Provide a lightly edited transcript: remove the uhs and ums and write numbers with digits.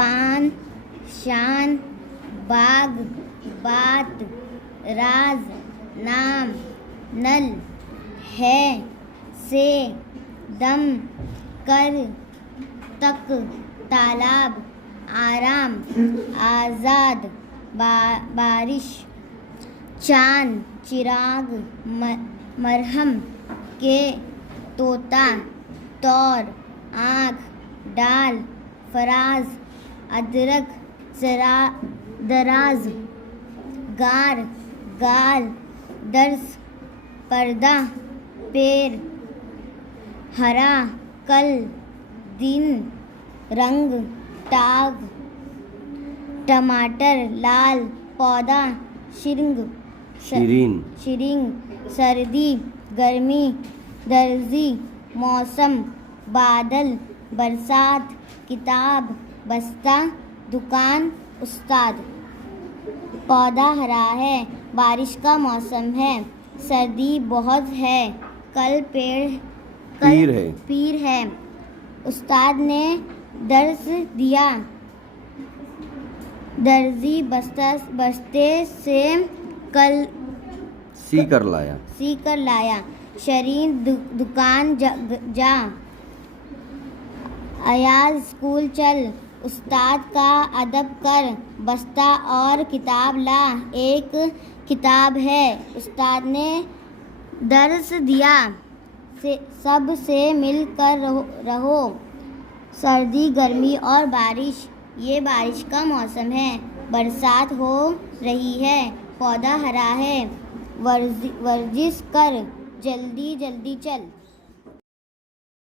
पान शान बाग बात राज नाम नल है से दम कर तक तालाब आराम आज़ाद बारिश चांद चिराग मरहम के तोता तौर आँख डाल फराज अदरक जरा दराज गार गाल दर्स पर्दा पेड़ हरा कल दिन रंग टाग टमाटर लाल पौधा شیرین सर्दी गर्मी दर्जी मौसम बादल बरसात किताब बस्ता दुकान उस्ताद। पौधा हरा है, बारिश का मौसम है, सर्दी बहुत है, कल पीर है, उस्ताद ने दर्स दिया, दर्जी बस्ते से कल सी कर लाया, शरीन दुकान जा, अयाज स्कूल चल, उस्ताद का अदब कर, बस्ता और किताब ला, एक किताब है, उस्ताद ने दर्स दिया, सब से मिल कर रहो, सर्दी गर्मी और बारिश, ये बारिश का मौसम है, बरसात हो रही है, पौधा हरा है, वर्जिश कर, जल्दी जल्दी चल।